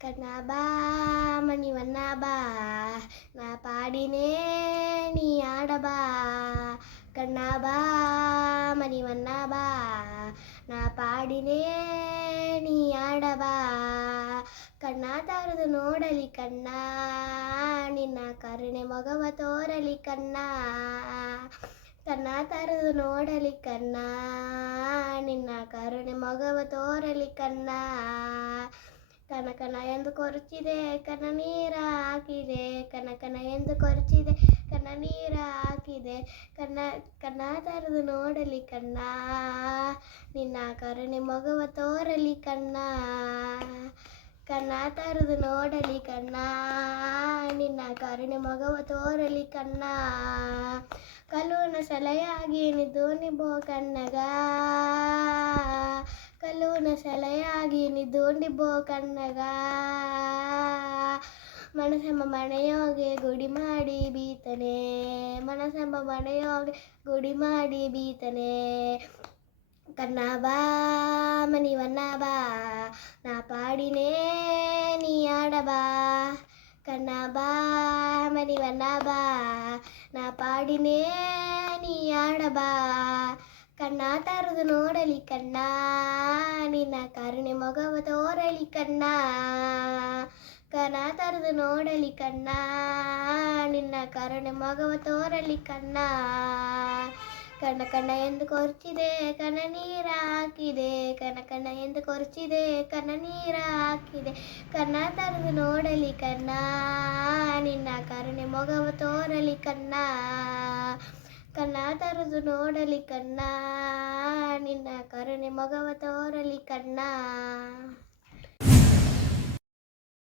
ಕಣ್ಣ ಬಾ ಮಣಿವನ್ನ ಬಾ ನಾ ಪಾಡಿನೇ ನೀ ಆಡಬಾ ಕಣ್ಣ ಬಾ ಮಣಿವನ್ನ ಬಾ ನಾ ಪಾಡಿನೇ ನೀ ಆಡಬಾ ಕಣ್ಣ ತಾರದು ನೋಡಲಿ ಕಣ್ಣ ನಿನ್ನ ಕರುಣೆ ಮೊಗವ ತೋರಲಿ ಕಣ್ಣ ಕಣ್ಣ ತಾರದು ನೋಡಲಿ ಕಣ್ಣ ನಿನ್ನ ಕರುಣೆ ಮೊಗವ ತೋರಲಿ ಕಣ್ಣ ಕನಕನ ಎಂದು ಕೊರಚಿದೆ ಕನ ನೀರ ಹಾಕಿದೆ ಕನಕನ ಎಂದು ಕೊರಚಿದೆ ಕನ ನೀರ ಹಾಕಿದೆ ಕನ್ನ ತರದು ನೋಡಲಿ ಕಣ್ಣ ನಿನ್ನ ಕರುಣೆ ಮೊಗವ ತೋರಲಿ ಕಣ್ಣ ಕನ್ನ ತರದು ನೋಡಲಿ ಕಣ್ಣ ನಿನ್ನ ಕರುಣೆ ಮೊಗವ ತೋರಲಿ ಕಣ್ಣ ಕಲ್ಲುನ ಸೆಲೆಯಾಗಿ ನಿದ್ದೋನಿ ಬೋ ಕಣ್ಣಗ ಕಲ್ಲುನ ಸೆಲೆಯಾಗಿ ನಿದ್ದೋಂಡಿ ಬೋ ಕಣ್ಣಗ ಮನಸೆಂಬ ಮನೆಯೋಗೆ ಗುಡಿ ಮಾಡಿ ಬೀತನೆ ಮನಸೆಂಬ ಮನೆಯೋಗೆ ಗುಡಿ ಮಾಡಿ ಬೀತನೆ ಕಣ್ಣ ಬಾ ಮಣಿವನ್ನ ಬಾ ನಾ ಪಾಡಿನೇ ನೀ ಆಡಬಾ ಕಣ್ಣ ಬಾ ಮಣಿವನ್ನ ಬಾ ನಾ ಪಾಡಿನೇ ನೀ ಆಡಬಾ ಕಣ್ಣ ತಾರದು ನೋಡಲಿ ಕಣ್ಣ ನಿನ್ನ ಕರುಣೆ ಮೊಗವ ತೋರಲಿ ಕಣ್ಣ ಕಣ್ಣ ತಾರದು ನೋಡಲಿ ಕಣ್ಣ ನಿನ್ನ ಕರುಣೆ ಮೊಗವ ತೋರಲಿ ಕಣ್ಣ ಕಣ್ಣ ಕಣ್ಣ ಎಂದು ಕೊರಚಿದೆ ಕನ ನೀರ ಹಾಕಿದೆ ಕಣ್ಣ ಎಂದು ಕೊರಚಿದೆ ಕನ ನೀರ ಹಾಕಿದೆ ಕಣ್ಣ ತರದು ನೋಡಲಿ ಕಣ್ಣ ನಿನ್ನ ಕರುಣೆ ಮೊಗವ ತೋರಲಿ ಕಣ್ಣ ಕಣ್ಣ ತರದು ನೋಡಲಿ ಕಣ್ಣ ನಿನ್ನ ಕರುಣೆ ಮೊಗವ ತೋರಲಿ ಕಣ್ಣ